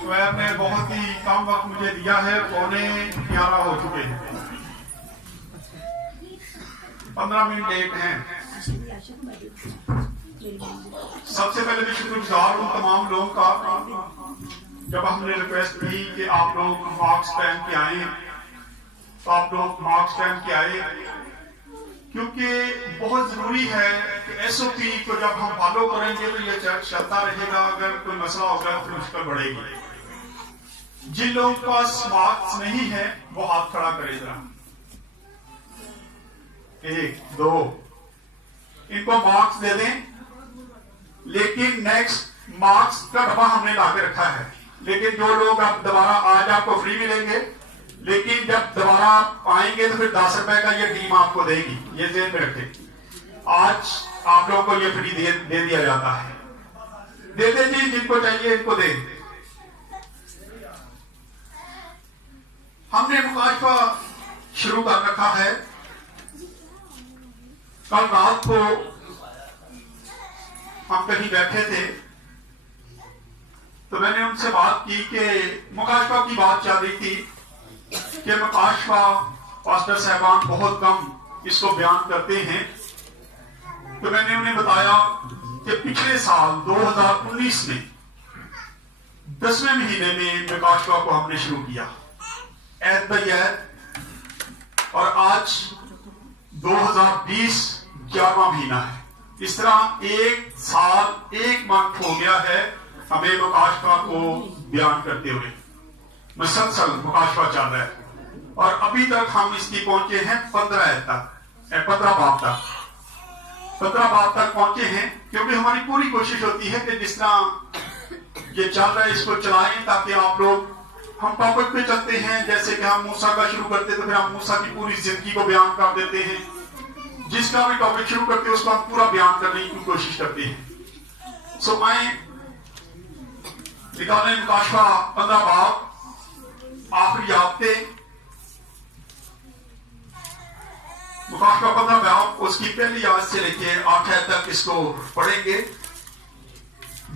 Square ने बहुत ही कम वक्त मुझे दिया है, 11:15 हो चुके हैं, 15 मिनट लेट हैं। सबसे पहले मैं शुक्रगुजार हूँ तमाम लोगों का, जब हमने रिक्वेस्ट की कि आप लोग मार्क्स पहन के आए तो आप लोग मार्क्स पहन के आए, क्योंकि बहुत जरूरी है कि SOP को जब हम फॉलो करेंगे तो ये चर्च चलता रहेगा। अगर कोई मसला होगा तो मुश्किल बढ़ेगी। जिन लोगों के पास मार्क्स नहीं है वो हाथ खड़ा करेगा। 1 2 इनको मार्क्स दे दें, लेकिन नेक्स्ट मार्क्स का डब्बा हमने ला के रखा है। लेकिन जो लोग अब दोबारा आज आपको फ्री मिलेंगे, लेकिन जब दोबारा आएंगे तो फिर 10 रुपए का ये टीम आपको देगी, ये जेब में रखें। आज आप लोगों को ये फ्री दे दिया जाता है। दे दे जी, जिनको चाहिए इनको दे। हमने मुकाशफा शुरू कर रखा है। कल रात को हम कहीं बैठे थे तो मैंने उनसे बात की कि मुकाशफा की बात चल रही थी कि मुकाशफा पास्टर साहबान बहुत कम इसको बयान करते हैं। तो मैंने उन्हें बताया कि पिछले साल 2019 में 10वें महीने में मुकाशफा को हमने शुरू किया ऐद बाई ऐद, और आज 2020 11वां महीना है। इस तरह 1 साल 1 मंथ हो गया है हमें मुकाशफा को बयान करते हुए। मुसलसल मुकाशफा चल रहा है और अभी तक हम इसकी पहुंचे हैं 15 बाब तक 15 बाब तक पहुंचे हैं, क्योंकि हमारी पूरी कोशिश होती है कि जिस तरह ये चल रहा है इसको चलाएं, ताकि आप लोग, हम टॉपिक पे चलते हैं। जैसे कि हम मूसा का शुरू करते तो फिर हम मूसा की पूरी जिंदगी को बयान कर देते हैं। जिसका भी टॉपिक शुरू करते हैं उसको हम पूरा बयान करने की कोशिश करते हैं। सो मैं निकालें मुकाशफा 15 बाब आखिरी आपते, मुकाशफा 15 बाब उसकी पहली आयत से लेके 8 आयत तक इसको पढ़ेंगे।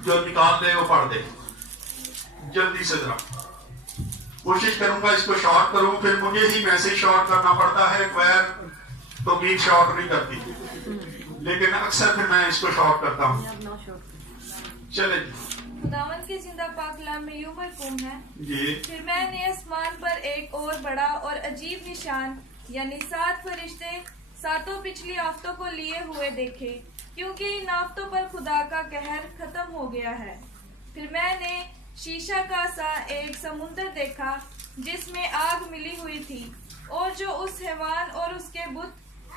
जो निकाल दे वो पढ़ दे जल्दी से। जरा कोशिश करूंगा इसको शॉर्ट करूं, फिर मुझे ही मैसेज शॉर्ट करना पड़ता है। क्वैर तो मीट शॉर्ट नहीं करती, लेकिन अक्सर फिर मैं इसको शॉर्ट करता हूं। चले जी। खुदावंद के जिंदा पाक कलाम में यूं मरकूम है जी। फिर मैंने आसमान पर एक और बड़ा और अजीब निशान, यानी 7 फरिश्ते सातों पिछली आफतों को लिए हुए देखे, क्योंकि इन आफतों पर खुदा का कहर खत्म हो गया है। फिर मैंने शीशा का सा एक समुंदर देखा जिसमें आग मिली हुई थी, और जो उस हैवान और उसके बुत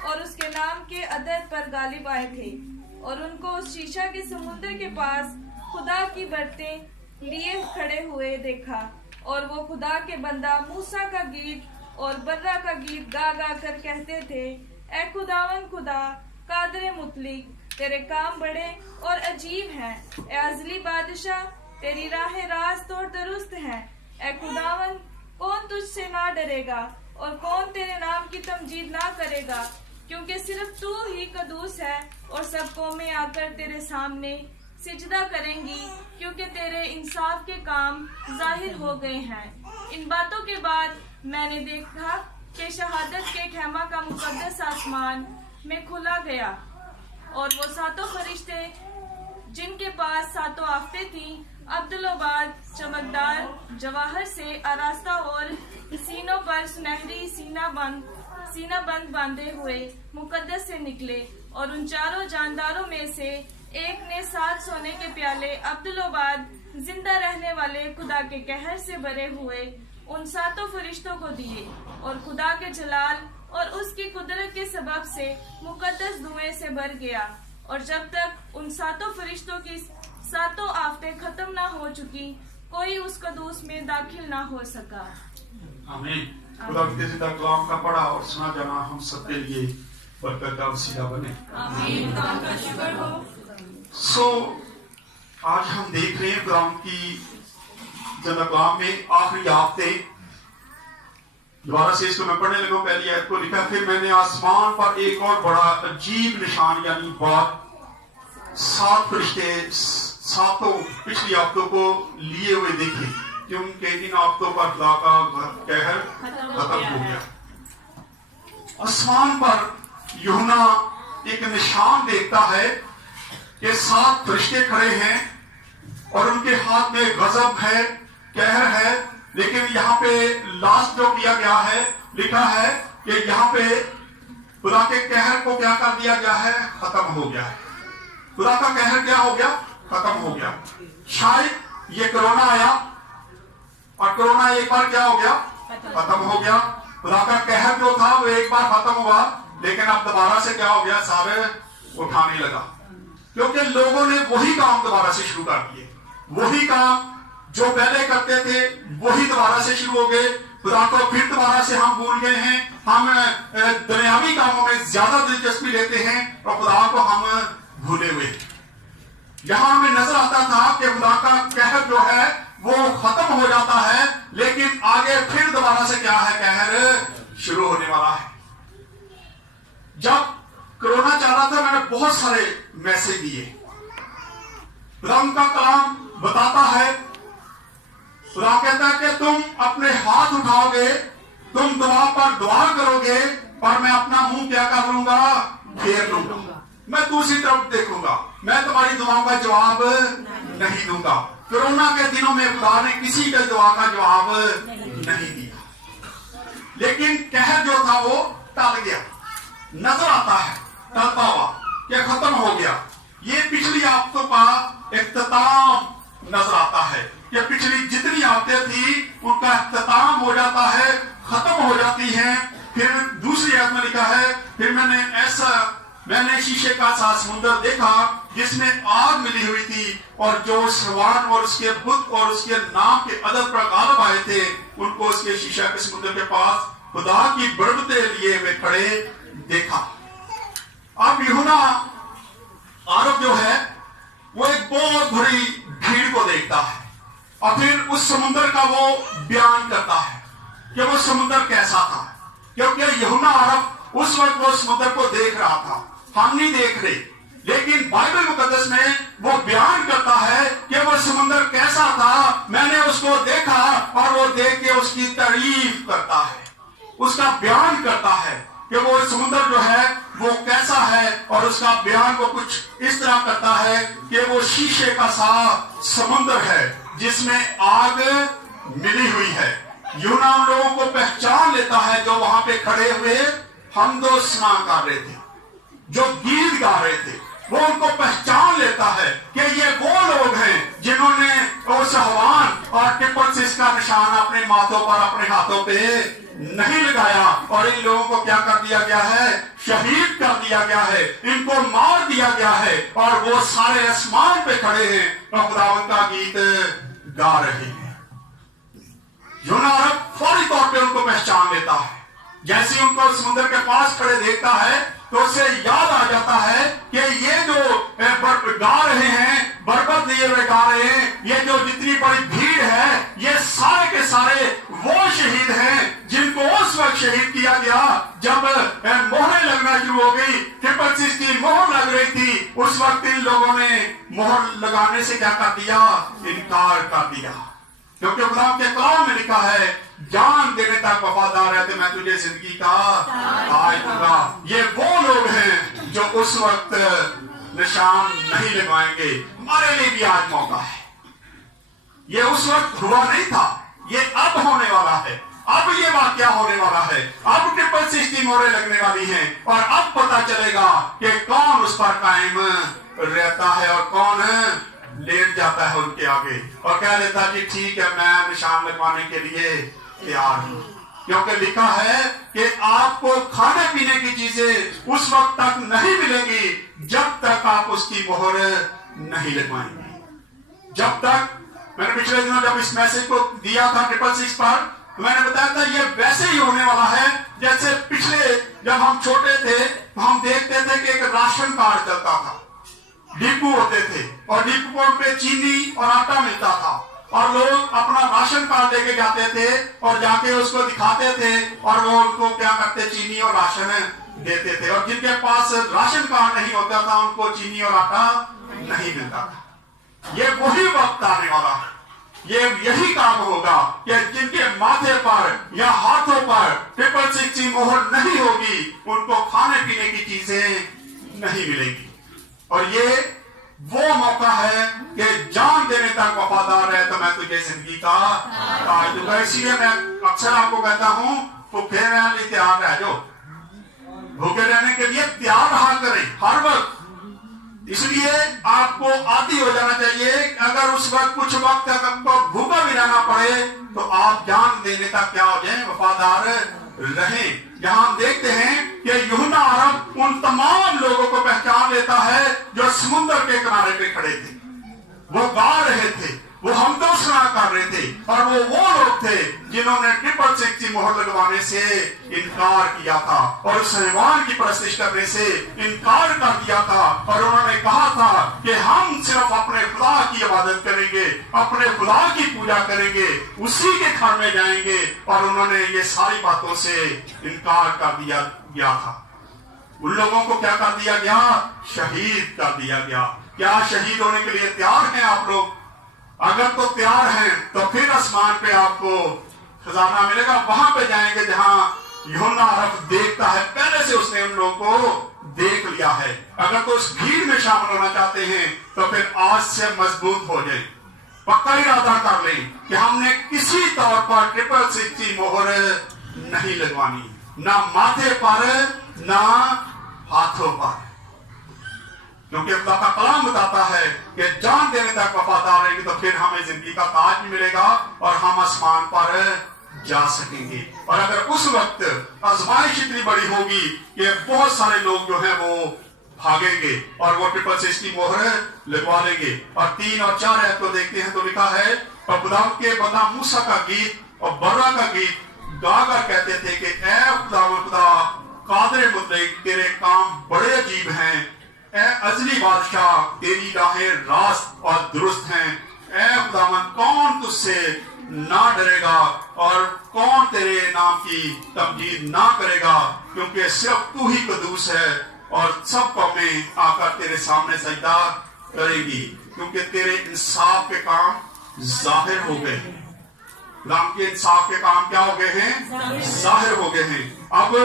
और उसके नाम के अदद पर गालिब आए थे, और उनको उस शीशा के समुंदर के पास खुदा की बरतें लिए खड़े हुए देखा, और वो खुदा के बंदा मूसा का गीत और बर्रा का गीत गा गा कर कहते थे, ऐ खुदावन खुदा कादरे मुतलिक, तेरे काम बड़े और अजीब हैं। ऐ अजली बादशाह, तेरी राहें रास्त और दुरुस्त हैं। ऐ खुदावन, कौन तुझसे ना डरेगा और कौन तेरे नाम की तमजीद ना करेगा, क्योंकि सिर्फ तू ही कदूस है, और सब कौमें आकर तेरे सामने सिजदा करेंगी, क्योंकि तेरे इंसाफ के काम जाहिर हो गए हैं। इन बातों के बाद मैंने देखा कि शहादत के खेमा का मुकद्दस आसमान में खुला गया, और वो सातों फरिश्ते जिनके पास सातों आफतें थीं, अब्दुल्लाबाद चमकदार जवाहर से आरास्ता और सीनों पर सुनहरी सीना बंद बांधे हुए मुकद्दस से निकले, और उन चारों जानदारों में से एक ने 7 सोने के प्याले अब्दुल्लाबाद जिंदा रहने वाले खुदा के कहर से भरे हुए उन सातों फरिश्तों को दिए, और खुदा के जलाल और उसकी कुदरत के सबब से मुकद्दस धुएं से भर गया, और जब तक उन सातों फरिश्तों की सातों आफतें खत्म ना हो चुकी, कोई उस कदूस में दाखिल ना हो सका। आमीन। खुदा के जिंदा कलाम का पढ़ा और सुना जाना हम सबके लिए बरकत का वसीला बने। आमीन। खुदा का शुक्र हो। आज हम देख रहे हैं कलाम की जिंदा कलाम में आखिरी आफते। दोबारा से इसको मैं पढ़ने लगा। पहली आयत को लिखा, फिर मैंने आसमान पर एक और बड़ा अजीब निशान यानी बात 7 फरिश्ते सातों पिछली आफतों को लिए हुए देखे, क्योंकि इन आफतों पर खुदा का कहर खत्म हो गया। आसमान पर यूहन्ना एक निशान देखता है कि 7 फरिश्ते खड़े हैं और उनके हाथ में गजब है, कहर है। लेकिन यहाँ पे लास्ट जो किया गया है, लिखा है कि यहाँ पे खुदा के कहर को क्या कर दिया गया है, खत्म हो गया है। खुदा का कहर क्या हो गया, खत्म हो गया। शायद ये कोरोना आया और कोरोना एक बार क्या हो गया, खत्म हो गया। खुदा का कहर जो था वो एक बार खत्म हुआ, लेकिन अब दोबारा से क्या हो गया, सारे उठाने लगा, क्योंकि लोगों ने वही काम दोबारा से शुरू कर दिए। वही काम जो पहले करते थे वही दोबारा से शुरू हो गए। खुदा को फिर दोबारा से हम भूल गए हैं। हम दुनियावी कामों में ज्यादा दिलचस्पी लेते हैं और खुदा को हम भूले हुए। यहां हमें नजर आता था कि खुदा का कहर जो है वो खत्म हो जाता है, लेकिन आगे फिर दोबारा से क्या है, कहर शुरू होने वाला है। जब कोरोना चल रहा था मैंने बहुत सारे मैसेज दिए। खुदा का कलाम बताता है, खुदा कहता है कि तुम अपने हाथ उठाओगे, तुम दुआ पर दुआ करोगे और मैं अपना मुंह क्या कर लूंगा, फेर लूंगा। मैं दूसरी तरफ देखूंगा, मैं तुम्हारी दुआओं का जवाब नहीं दूंगा। कोरोना के दिनों में खुदा ने किसी के दुआ का जवाब नहीं दिया, लेकिन कहर जो था वो टल गया। नजर आता है टलता हुआ कि खत्म हो गया। ये पिछली आफतों का इख्तिताम नजर आता है कि पिछली जितनी आफतें थी उनका इख्तिताम हो जाता है, खत्म हो जाती हैं। फिर दूसरी आयत में लिखा है, फिर मैंने शीशे का सा समुद्र देखा जिसमें आग मिली हुई थी, और जो श्रवान और उसके बुत और उसके नाम के अदद पर गालिब आए थे उनको उसके शीशा के समुद्र के पास खुदा की बरबते लिए हुए खड़े देखा। अब यूहन्ना आरब जो है वो एक बहुत बड़ी भीड़ को देखता है और फिर उस समुद्र का वो बयान करता है कि वो समुद्र कैसा था, क्योंकि यूहन्ना आरब उस वक्त वो समुद्र को देख रहा था, हम नहीं देख रहे। लेकिन बाइबल मुकद्दस में वो बयान करता है कि वो समुद्र कैसा था, मैंने उसको देखा और वो देख के उसकी तारीफ करता है, उसका बयान करता है कि वो समुद्र जो है वो कैसा है, और उसका बयान वो कुछ इस तरह करता है कि वो शीशे का सा समुद्र है जिसमें आग मिली हुई है। यूहन्ना उन लोगों को पहचान लेता है जो वहां पे खड़े हुए हमदो सना कर रहे थे, जो गीत गा रहे थे। वो उनको पहचान लेता है कि ये वो लोग हैं जिन्होंने उस हवान और टिपल्सिस का निशान अपने माथों पर, अपने हाथों पे नहीं लगाया, और इन लोगों को क्या कर दिया गया है, शहीद कर दिया गया है, इनको मार दिया गया है, और वो सारे आसमान पे खड़े हैं और खुदावंद का गीत गा रहे हैं। यूहन्ना अरब फौरी तौर पे उनको पहचान लेता है। जैसे उनको समुद्र के पास खड़े देखता है तो उसे याद आ जाता है कि ये जो गा रहे हैं, बरबत दिए हुए गा रहे हैं, ये जो जितनी बड़ी भीड़ है, ये सारे के सारे वो शहीद हैं जिनको उस वक्त शहीद किया गया जब मोहरें लगना शुरू हो गई, 666 की मोहर लग रही थी। उस वक्त इन लोगों ने मोहर लगाने से क्या कर दिया, इनकार कर दिया, क्योंकि खुदा के कलाम में लिखा है, जान देने तक वफादार है तो मैं तुझे जिंदगी का ताज दूंगा। ये वो लोग हैं जो उस वक्त निशान नहीं लगवाएंगे। हमारे लिए भी आज मौका है। ये उस वक्त हुआ नहीं था, ये अब होने वाला है। अब ये वाकया होने वाला है। अब 666 मोहरें लगने वाली हैं और अब पता चलेगा कि कौन उस पर कायम रहता है और कौन लेट जाता है उनके आगे और कह देता कि ठीक है, मैं निशान लगवाने के लिए तैयार हूं। क्योंकि लिखा है कि आपको खाने पीने की चीजें उस वक्त तक नहीं मिलेंगी जब तक आप उसकी मोहर नहीं लगवाएंगे। जब तक, मैंने पिछले दिनों जब इस मैसेज को दिया था 666 पर, तो मैंने बताया था ये वैसे ही होने वाला है जैसे पिछले जब हम छोटे थे तो हम देखते थे कि एक राशन कार्ड चलता था, डिपो होते थे और डिपो पे चीनी और आटा मिलता था और लोग अपना राशन कार्ड लेके जाते थे और जाके उसको दिखाते थे और वो उनको क्या करते, चीनी और राशन देते थे। और जिनके पास राशन कार्ड नहीं होता था उनको चीनी और आटा नहीं मिलता था। ये वही वक्त आने वाला है यही काम होगा कि जिनके माथे पर या हाथों पर 666 की मोहर नहीं होगी, उनको खाने पीने की चीजें नहीं मिलेंगी। और ये वो मौका है कि जान देने तक वफादार है तो मैं तुझे जिंदगी का ताज दूंगा। इसलिए मैं अक्सर आपको कहता हूं, भूखे रहने लिए तैयार रह जाओ, भूखे रहने के लिए तैयार रहा करें हर वक्त। इसलिए आपको आदी हो जाना चाहिए, अगर उस वक्त कुछ वक्त तक आपको भूखा भी रहना पड़े तो आप जान देने तक क्या हो जाए, वफादार रहें। यहां हम देखते हैं कि यूहन्ना अरब उन तमाम लोगों को पहचान लेता है जो समुद्र के किनारे पे खड़े थे, वो गा रहे थे, वो हमदोसना कर रहे थे, और वो लोग थे जिन्होंने 666 की मोहर लगवाने से इनकार किया था और उस हैवान की परस्तिश करने से इनकार कर दिया था। और उन्होंने कहा था कि हम सिर्फ अपने खुदा की इबादत करेंगे, अपने खुदा की पूजा करेंगे, उसी के घर में जाएंगे, और उन्होंने ये सारी बातों से इनकार कर दिया गया था। उन लोगों को क्या कर दिया गया? शहीद कर दिया गया। क्या शहीद होने के लिए तैयार हैं आप लोग? अगर तो तैयार हैं तो फिर आसमान पे आपको खजाना मिलेगा, वहां पे जाएंगे जहां यूहन्ना अरब देखता है, पहले से उसने उन लोगों को देख लिया है। अगर तो उस भीड़ में शामिल होना चाहते हैं तो फिर आज से मजबूत हो जाए, पक्का इरादा कर लें कि हमने किसी तौर पर 666 की मोहर नहीं लगवानी, ना माथे पर ना हाथों पर, क्योंकि खुदा का कलाम बताता है कि जान देने तक वफादार रहेंगे तो फिर हमें जिंदगी का ताज भी मिलेगा और हम आसमान पर जा सकेंगे। और अगर उस वक्त आजमाइश इतनी बड़ी होगी कि बहुत सारे लोग जो हैं वो भागेंगे और वो 666 की मोहर लगवा लेंगे। और 3 और 4 आयत को देखते हैं तो लिखा है, और खुदा के बंदा मूसा का गीत और बर्रा का गीत गाकर कहते थे कि ऐ खुदा कादिर मुतलक, तेरे काम बड़े अजीब हैं, ऐ अजली बादशाह तेरी राहें रास्त और दुरुस्त हैं। ऐ खुदावंद, कौन तुझसे ना डरेगा और कौन तेरे नाम की तमजीद ना करेगा, क्योंकि सिर्फ तू ही कदूस है और सब कौमें आकर तेरे सामने सजदा करेगी, क्योंकि तेरे इंसाफ के काम जाहिर हो गए हैं। राम के इंसाफ के काम क्या हो गए हैं? जाहिर हो गए हैं। अब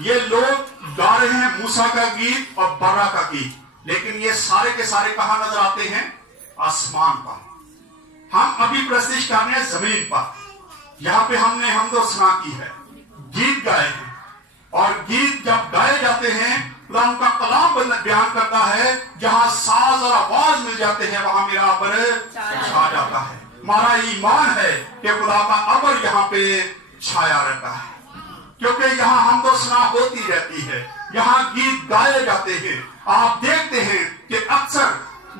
ये लोग गा रहे हैं मूसा का गीत और बर्रा का गीत, लेकिन ये सारे के सारे कहां नजर आते हैं? आसमान पर। हम अभी प्रस्तिश कर रहे हैं जमीन पर। यहां पे हमने हमदो सना की है, गीत गाए हैं, और गीत जब गाए जाते हैं खुदा उनका कलाम बयान करता है, जहां साज और आवाज मिल जाते हैं वहां मेरा अबर छा जाता है। हमारा ईमान है कि खुदा का अबर यहाँ पे छाया रहता है, क्योंकि यहाँ हमदोसना होती रहती है, यहाँ गीत गाए जाते हैं। आप देखते हैं कि अक्सर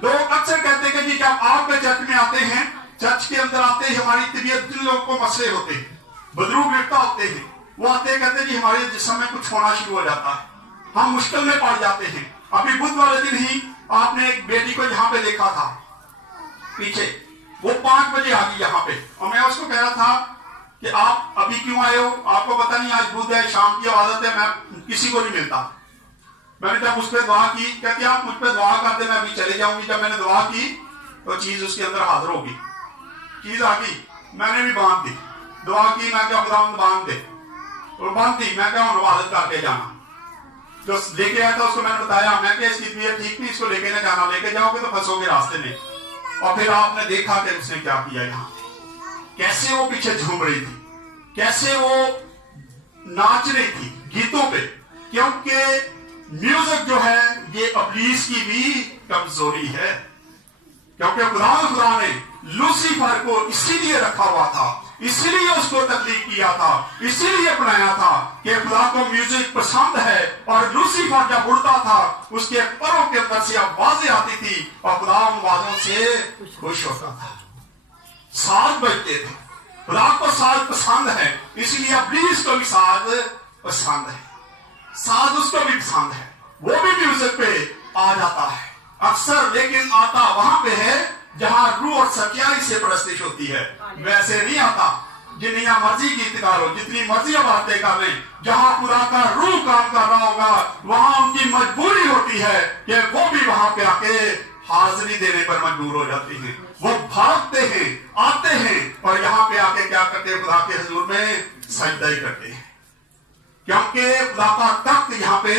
लोग कहते हैं कि जी जब आप चर्च में आते हैं, चर्च के अंदर आते ही हमारी तबीयत, जिन लोगों को मसले होते हैं, बदरू गिरता होते हैं, वो आते कहते हैं जी हमारे जिस्म में कुछ होना शुरू हो जाता है, हम मुश्किल में पड़ जाते हैं। अभी बुध वाले दिन ही आपने एक बेटी को यहाँ पे देखा था पीछे, वो 5 बजे आ गई यहाँ पे, और मैं उसको कह रहा था कि आप अभी क्यों आए हो? आपको पता नहीं आज बुध है, शाम की आदत है, मैं किसी को नहीं मिलता। मैंने जब उस पर दुआ की, कहती आप मुझ पर दुआ कर दे, मैं अभी चले जाऊंगी। जब मैंने दुआ की तो चीज उसके अंदर हाजिर होगी, चीज आ गई, मैंने भी बांध दी। दुआ की, मैं क्या खुदा बांध दे, और बांध दी। मैं क्या इबादत करके जाना, जो लेके आया था उसको मैंने बताया, मैं क्या इसकी तबीयत ठीक नहीं, इसको लेके ना जाना, लेके जाओगे तो फंसोगे रास्ते में। और फिर आपने देखा कि उसने क्या किया, यहाँ कैसे वो पीछे झूम रही थी, कैसे वो नाच रही थी गीतों पे, क्योंकि म्यूजिक जो है ये इब्लीस की भी कमजोरी है। क्योंकि खुदा ने लूसीफर को इसीलिए रखा हुआ था, इसीलिए उसको तख्लीक किया था, इसीलिए बनाया था कि खुदा को म्यूजिक पसंद है। और लूसीफर जब उड़ता था उसके परों के अंदर से आवाजें आती थी और खुदा उन आवाजों से खुश होता था, साज बजते थे। खुदा को साज पसंद है, इसलिए इब्लीस को भी साज पसंद है, साज उसको भी पसंद है, वो भी म्यूजिक पे आ जाता है अक्सर, लेकिन आता वहां पे है जहां रूह और सच्चाई से प्रस्तिश होती है। वैसे नहीं आता जितनी मर्जी गीत गाओ, जितनी मर्जी बातें कर रहे, जहां खुदा का रूह काम कर रहा होगा वहां उनकी मजबूरी होती है कि वो भी वहां पे आके हाजिरी देने पर मजबूर हो जाती है। وہ بھاگتے ہیں, آتے ہیں اور یہاں پہ آ کے کیا کرتے ہیں؟ خدا کے حضور میں سجدہ ہی کرتے ہیں, کیونکہ خدا کا تخت یہاں پہ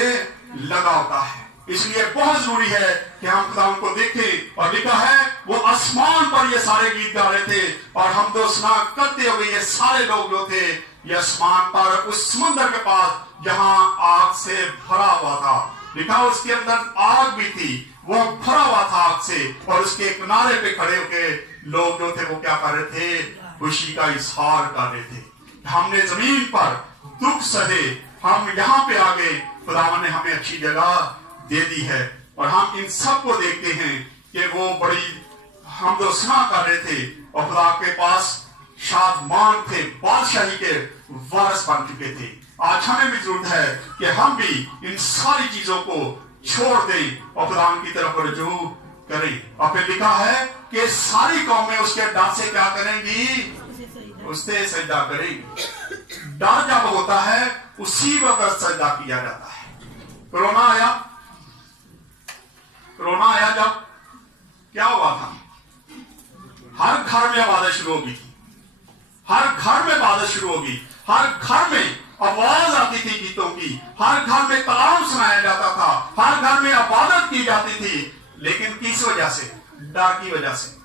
لگا ہوتا ہے. اس لیے بہت ضروری ہے کہ ہم خدا ان کو دیکھیں. اور لکھا ہے وہ آسمان پر یہ سارے گیت گا رہے تھے اور حمد و ثنا کرتے ہوئے یہ سارے لوگ جو تھے یہ آسمان پر اس سمندر کے پاس جہاں آگ سے بھرا ہوا تھا, لکھا اس کے اندر آگ بھی تھی, وہ بھرا ہوا تھا آگ سے, اور اس کے کنارے پہ کھڑے ہو کے لوگ جو تھے وہ کیا کر رہے تھے؟ خوشی کا اظہار کر رہے تھے. ہم نے زمین پر دکھ سہے, ہم یہاں پہ آ گئے, خداوند نے ہمیں اچھی جگہ دے دی ہے. اور ہم ان سب کو دیکھتے ہیں کہ وہ بڑی حمد و ثنا کر رہے تھے اور خدا کے پاس شادمان تھے, بادشاہی کے وارث بن چکے تھے. آج ہمیں بھی ضرورت ہے کہ ہم بھی ان ساری چیزوں کو چھوڑ دیں اور خدا کی طرف رجوع کریں. اور پھر لکھا ہے کہ ساری قومیں اس کے ڈر سے کیا کریں گی؟ اس سے سجدہ کریں گی. ڈر جب ہوتا ہے اسی وقت سجدہ کیا جاتا ہے. کرونا آیا جب کیا ہوا تھا؟ ہر گھر میں عبادت شروع ہوگی تھی, ہر گھر میں عبادت شروع ہوگی, ہر گھر میں آواز آتی تھی گیتوں کی, ہر گھر میں کلام سنایا جاتا تھا, ہر گھر میں عبادت کی جاتی تھی. لیکن کس وجہ سے؟ ڈر کی وجہ سے.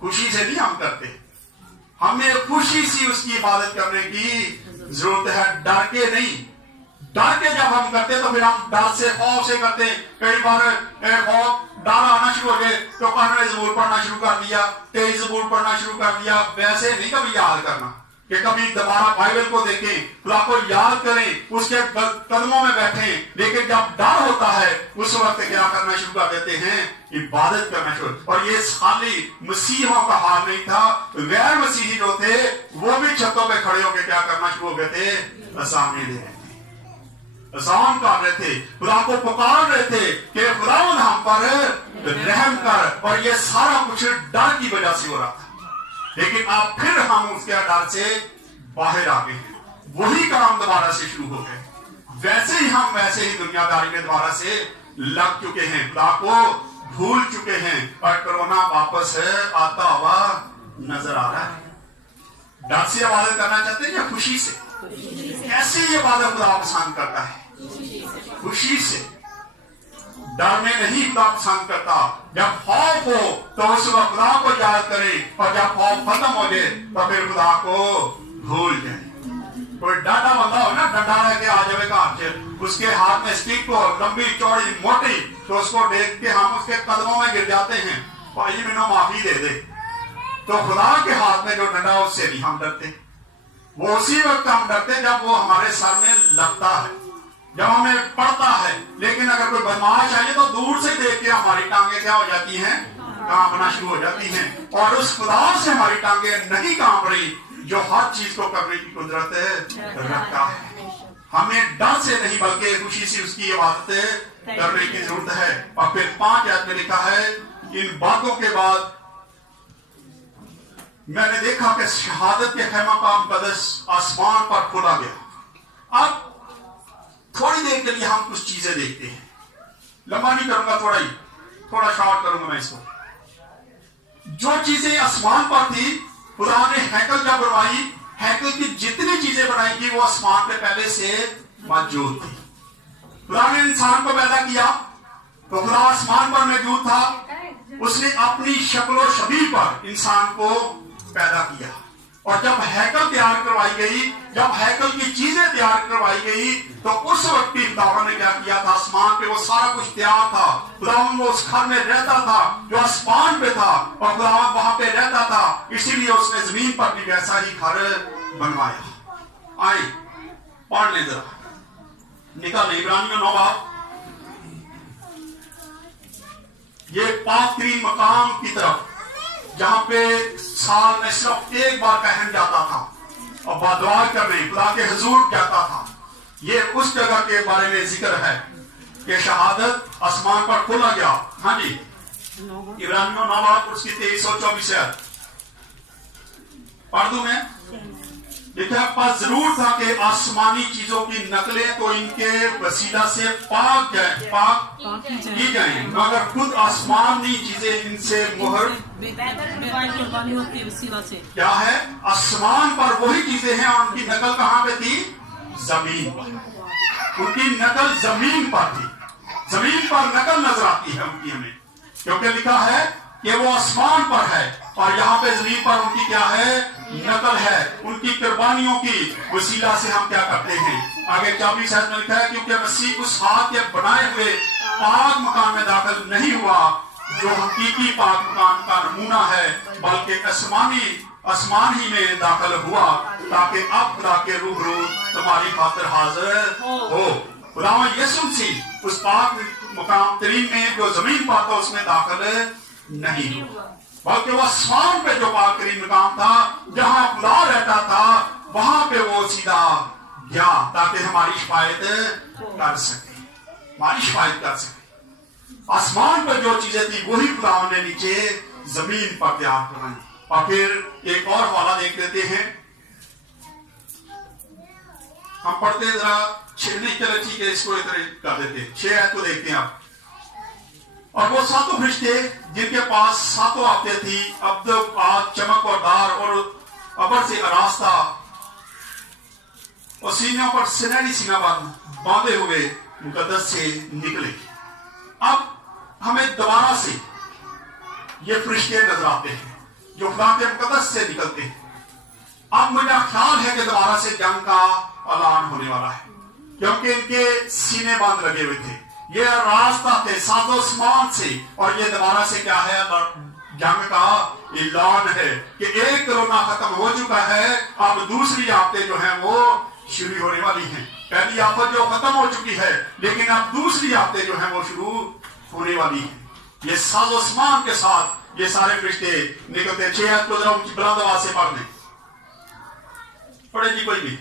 خوشی سے نہیں ہم کرتے, ہمیں خوشی سے اس کی عبادت کرنے کی ضرورت ہے, ڈر کے نہیں. ڈر کے جب ہم کرتے تو پھر ہم ڈر سے خوف سے کرتے. کئی بار خوف ڈر آنا شروع ہو گئے تو ہم نے زبور پڑھنا شروع کر دیا, تیز زبور پڑھنا شروع کر دیا. ویسے نہیں کبھی یاد کرنا کہ کبھی دوبارہ بائبل کو دیکھیں, خدا کو یاد کریں, اس کے قدموں میں بیٹھیں. لیکن جب ڈر ہوتا ہے اس وقت کیا کرنا شروع کر دیتے ہیں؟ عبادت کرنا شروع. اور یہ خالی مسیحوں کا حال نہیں تھا, غیر مسیحی جو تھے وہ بھی چھتوں پہ کھڑے ہو کے کیا کرنا شروع ہو گئے تھے؟ اذانیں دے رہے تھے, اذان کر رہے تھے, خدا کو پکار رہے تھے کہ خداوند ہم پر رحم کر. اور یہ سارا کچھ ڈر کی وجہ سے ہو رہا تھا. لیکن اب پھر ہم اس کے ڈر سے باہر آ گئے ہیں, وہی کام دوبارہ سے شروع ہو گئے. ویسے ہی دنیا داری میں دوبارہ سے لگ چکے ہیں, خدا کو بھول چکے ہیں, اور کرونا واپس آتا ہوا نظر آ رہا ہے. ڈر سے عبادت کرنا چاہتے ہیں یا خوشی سے؟ کیسے یہ عبادت خدا پسند کرتا ہے؟ خوشی سے. ڈر میں نہیں خدا پسند کرتا. جب خوف ہو تو اس وقت خدا کو یاد کریں, اور جب خوف ختم ہو جائے تو پھر خدا کو بھول جائیں. کوئی ڈاٹا بندہ ہو نا, ڈنڈا رہ کے آ جائے گا, اس کے ہاتھ میں اسٹک ہو لمبی چوڑی موٹی, تو اس کو دیکھ کے ہم اس کے قدموں میں گر جاتے ہیں, بھائی مینوں معافی دے دے. تو خدا کے ہاتھ میں جو ڈنڈا اس سے نہیں ہم ڈرتے. وہ اسی وقت ہم ڈرتے جب وہ ہمارے سر میں لگتا ہے, جب ہمیں پڑتا ہے. لیکن اگر کوئی بدماش آئے تو دور سے دیکھ کے ہماری ٹانگیں کیا ہو جاتی ہیں؟ کانپنا شروع ہو جاتی ہیں. اور اس خدا سے ہماری ٹانگیں نہیں کانپ رہی جو ہر چیز کو کرنے کی قدرت رکھتا ہے. ہمیں ڈر سے نہیں بلکہ خوشی سے اس کی عبادت کرنے کی ضرورت ہے. اور پھر 5 آیت میں لکھا ہے, ان باتوں کے بعد میں نے دیکھا کہ شہادت کے خیمہ کا مقدس آسمان پر کھولا گیا. اب تھوڑی دیر کے لیے ہم کچھ چیزیں دیکھتے ہیں, لمبا نہیں کروں گا, تھوڑا شارٹ کروں گا میں اس کو. جو چیزیں آسمان پر تھی, خدا نے ہیکل جب بنوائی, ہیکل کی جتنی چیزیں بنائی کی وہ آسمان پہ پہلے سے موجود تھی. خدا نے انسان کو پیدا کیا تو خدا آسمان پر موجود تھا. اس نے اپنی شکل و شبیہ پر انسان کو پیدا کیا. اور جب ہیکل تیار کروائی گئی, جب ہیکل کی چیزیں تیار کروائی گئی, تو اس وقت بھی خداوند نے کیا کیا تھا؟ آسمان پہ وہ سارا کچھ تیار تھا. خداوند وہ اس گھر میں رہتا تھا جو آسمان پہ تھا, اور خداوند وہاں پہ رہتا تھا. اسی لیے اس نے زمین پر بھی ویسا ہی گھر بنوایا. آئیں پڑھ لیں ذرا, نکال عبرانیوں 9 باب. یہ پاک ترین مقام کی طرف جہاں پہ سال میں صرف ایک بار پہن جاتا تھا اور بادوار کرنے خدا کے حضور جاتا تھا. یہ اس جگہ کے بارے میں ذکر ہے کہ شہادت آسمان پر کھولا گیا. ہاں جی, عبرانیوں 9 باب اس کی 23 اور 24 ہے. پڑھ دوں میں؟ देखिए पास जरूर था कि आसमानी चीजों की नकलें तो इनके वसीला से पाक की जाएं, मगर खुद आसमानी चीजें इनसे मुहर क्या है? आसमान पर वही चीजें हैं और उनकी नकल कहां पे थी? जमीन पर। उनकी नकल जमीन पर थी। जमीन पर नकल नजर आती है उनकी हमें, क्योंकि लिखा है कि वो आसमान पर है और यहाँ पे जमीन पर उनकी क्या है? नकल है। उनकी कुर्बानियों की वसीला से हम क्या करते हैं? आगे 24 में लिखा है क्योंकि मसीह उस हाथ के बनाए हुए पाक मकान में दाखिल नहीं हुआ जो हकीकी पाक मकान का नमूना है, बल्कि आसमान ही में दाखिल हुआ ताकि अब खुदा के रूबरू तुम्हारी खातिर हाजिर हो। खुदा यीशु मसीह उस पाक मकाम तरीन में जो जमीन पर था उसमें दाखिल नहीं हुआ, बल्कि वो आसमान पे जो पाक तरीन मकाम था जहां खुदा रहता था वहां पे वो सीधा गया ताकि हमारी शिफायत कर सके, हमारी शिफायत कर सके। आसमान पर जो चीजें थी वही खुदा ने नीचे जमीन पर तैयार कराई। और फिर एक और वाला देख लेते हैं, हम पढ़ते जरा 6 नहीं चले, ठीक है इसको इधर कर देते 6 आयत को देखते हैं आप। और वो सातों फरिश्ते जिनके पास सातों आते थी, अब्द, आग, चमक और दार और अबर से आरास्ता और सीनों पर सुनहरी सीना बांधे हुए मुकद्दस से निकले। अब हमें दोबारा से ये फरिश्ते नजर आते हैं जो खुदा के मुकद्दस से निकलते हैं। अब मेरा ख्याल है कि दोबारा से जंग का ऐलान होने वाला है, क्योंकि इनके सीने बांध लगे हुए थे, ये रास्ता थे सातों आसमान से, और ये दोबारा से क्या है? जंग का ऐलान है कि एक कोरोना खत्म हो चुका है, अब दूसरी आफतें जो है वो शुरू होने वाली हैं। पहली आफत जो खत्म हो चुकी है, लेकिन अब दूसरी आफतें जो है वो शुरू होने वाली है। ये सातों आसमान के साथ ये सारे फरिश्ते निकलते। 6 आयत को जरा बुलंद आवाज से पढ़ दें, पढ़े जी कोई भी।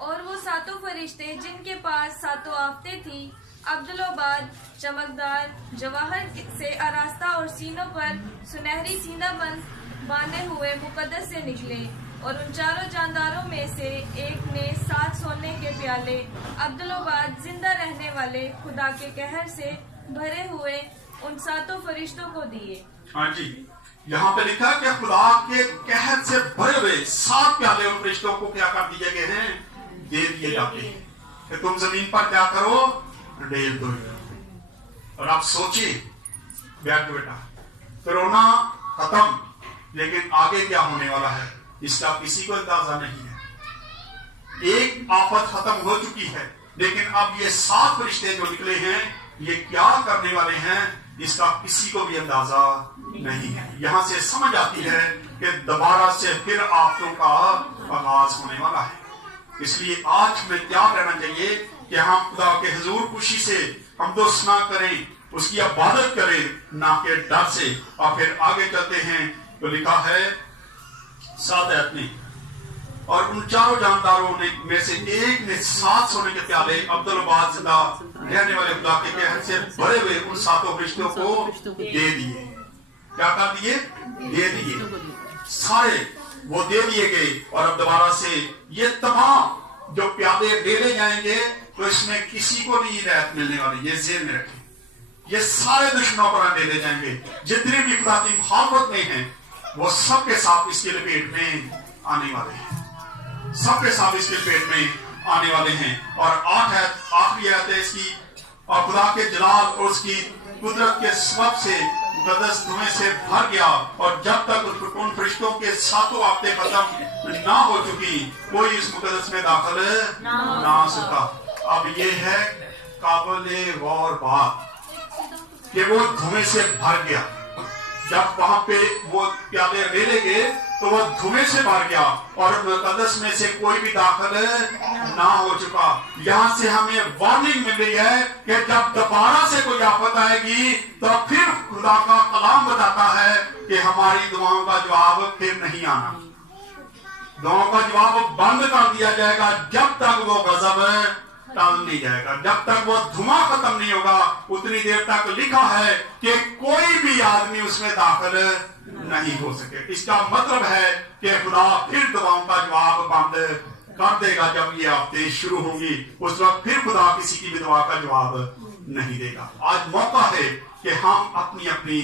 और वो सातों फरिश्ते जिनके पास सातों आफतें थी, अब्दुल्लाबाद, चमकदार, जवाहर से आरास्ता और सीनों पर सुनहरी सीना बांधे हुए मुकद्दस से निकले। और उन चारों जानदारों में से एक ने 7 सोने के प्याले अब्दुल्लाबाद जिंदा रहने वाले खुदा के कहर से भरे हुए उन सातों फरिश्तों को दिए। हाँ जी, यहाँ पे लिखा है कि खुदा के कहर से भरे हुए 7 प्याले उन फरिश्तों को क्या कर दिए गए हैं? दे दिए जाते हैं कि तुम जमीन पर क्या करो? डेल दो। और आप सोचिए बेटा, कोरोना खत्म, लेकिन आगे क्या होने वाला है इसका किसी को अंदाजा नहीं है। एक आफत खत्म हो चुकी है, लेकिन अब ये 7 फरिश्ते जो निकले हैं ये क्या करने वाले हैं इसका किसी को भी अंदाजा नहीं है। यहां से समझ आती है कि दोबारा से फिर आफतों का आगाज होने वाला है। इसलिए आज हमें तैयार रहना चाहिए कि हम खुदा के हुजूर खुशी से हम दोस्तना करें, उसकी इबादत करें, ना कि डर से। और फिर आगे चलते हैं तो लिखा है 7 आयत में, और उन चारों जानदारों में से एक ने 7 सोने के प्याले अब्दुल्लाबाद जिंदा रहने वाले खुदा के कहर से भरे हुए उन सातों फरिश्तों को दे दिए। क्या कर दिए? दे दिए, सारे वो दे दिए गए। और अब दोबारा से ये तमाम जो प्याले डेले जाएंगे तो इसमें किसी को नहीं रियायत मिलने वाली, ये जेल में रखें। ये सारे दुश्मनों पर डेले जाएंगे, जितने भी खुदा की मुखालफत में हैं वो सबके साथ इसके लपेट में आने वाले हैं, सबके साथ इसके लपेट में आने वाले हैं। और 8 आयत आखिरी आयत है इसकी, और खुदा के जलाल और उसकी कुदरत के सबब से मुकद्दस धुएं से भर गया, और जब तक उन फरिश्तों के 7 आफतें खत्म ना हो चुकी कोई इस मुकद्दस में दाखिल ना हो सका। अब ये है काबिल गौर बात कि वो धुएं से भर गया। जब वहां पे वो प्याले ले गए तो वो धुएं से भर गया और मुकद्दस में से कोई भी दाखिल ना हो चुका। यहां से हमें वार्निंग मिल रही है कि जब दोबारा से कोई आफत आएगी तो फिर खुदा का कलाम बताता है कि हमारी दुआओं का जवाब फिर नहीं आना। दुआओं का जवाब बंद कर दिया जाएगा जब तक वो गजब टल नहीं जाएगा। जब तक वो धुआं खत्म नहीं होगा उतनी देर तक लिखा है कि कोई भी आदमी उसमें दाखिल नहीं हो सके। इसका मतलब है कि खुदा फिर दुआओं का जवाब बंद कर देगा। जब ये हफ्ते शुरू होंगी उस वक्त फिर खुदा किसी की भी दुआ का जवाब नहीं देगा। आज मौका है कि हम अपनी अपनी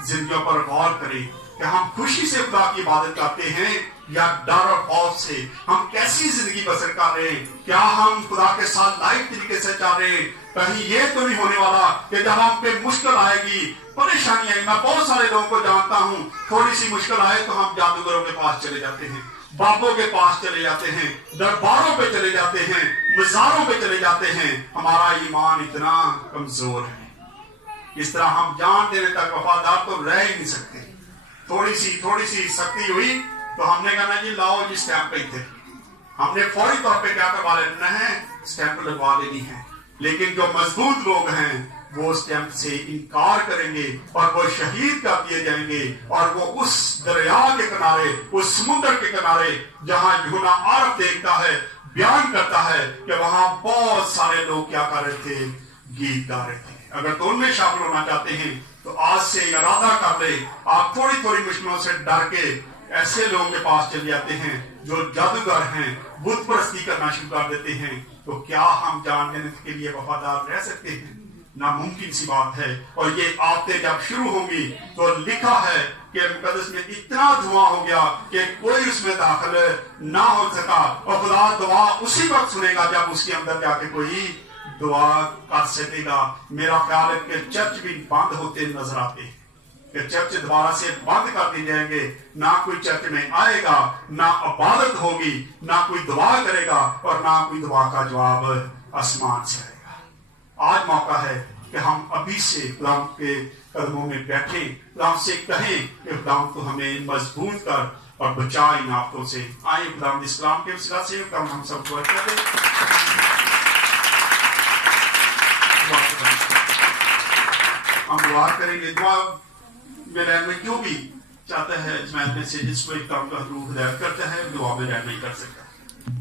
जिंदगियों पर गौर करें कि हम खुशी से खुदा की इबादत करते हैं या डर और खौफ से। हम कैसी जिंदगी बसर कर रहे हैं? क्या हम खुदा के साथ लाइव तरीके से चल रहे हैं? कहीं ये तो नहीं होने वाला कि जब हम पे मुश्किल आएगी, परेशानी आएगी। मैं बहुत सारे लोगों को जानता हूँ, थोड़ी सी मुश्किल आए तो हम जादूगरों के पास चले जाते हैं, बाबों के पास चले जाते हैं, दरबारों पे चले जाते हैं, मज़ारों पे चले जाते हैं। हमारा ईमान इतना कमजोर है। इस तरह हम जान देने तक वफादार तो रह ही नहीं सकते। थोड़ी सी सख्ती हुई तो हमने कहा ना जी लाओ जी स्टैंप पे थे, हमने फौरी तौर पे क्या करवा लेना है, स्टैंप लगवा लेनी है। लेकिन जो मजबूत लोग हैं वो स्टैंप से इनकार करेंगे और वो शहीद कर दिए जाएंगे। और वो उस दरिया के किनारे, उस समुद्र के किनारे जहां यूहन्ना आरफ देखता है, बयान करता है कि वहां बहुत सारे लोग क्या कर रहे थे, गीत गा रहे थे। अगर तो उनमें शामिल होना चाहते हैं तो आज से इरादा कर ले। आप थोड़ी थोड़ी मुश्किलों से डर के ऐसे लोगों के पास चले जाते हैं जो जादूगर हैं, बुत परस्ती करना शुरू कर देते हैं। तो क्या हम जान देने के लिए वफादार रह सकते हैं? नामुमकिन सी बात है। और ये आते जब शुरू होंगी तो लिखा है कि मुकद्दस में इतना धुआं हो गया कि कोई उसमें दाखिल ना हो सका। और खुदा दुआ उसी वक्त सुनेगा जब उसके अंदर जाके कोई दुआ कर सकेगा। मेरा ख्याल है कि चर्च भी बंद होते नजर आते हैं, कि चर्च दोबारा से बंद कर दी जाएंगे। ना कोई चर्च में आएगा, ना इबादत होगी, ना कोई दुआ करेगा और ना कोई दुआ का जवाब आसमान से आएगा। आज मौका है कि हम अभी से खुदा के कदमों में बैठे, खुदा से कहें कि खुदा तो हमें मजबूत कर और बचा इन आफतों से। आए खुदा इस्लाम के वसीला से हम सब दुआ करें। हम दुआ करेंगे। दुआ में रहने में जो भी चाहता है जमात में से जिसको एक काम का रूह हिदायत करता है दुआ में रहना ही कर सकता है।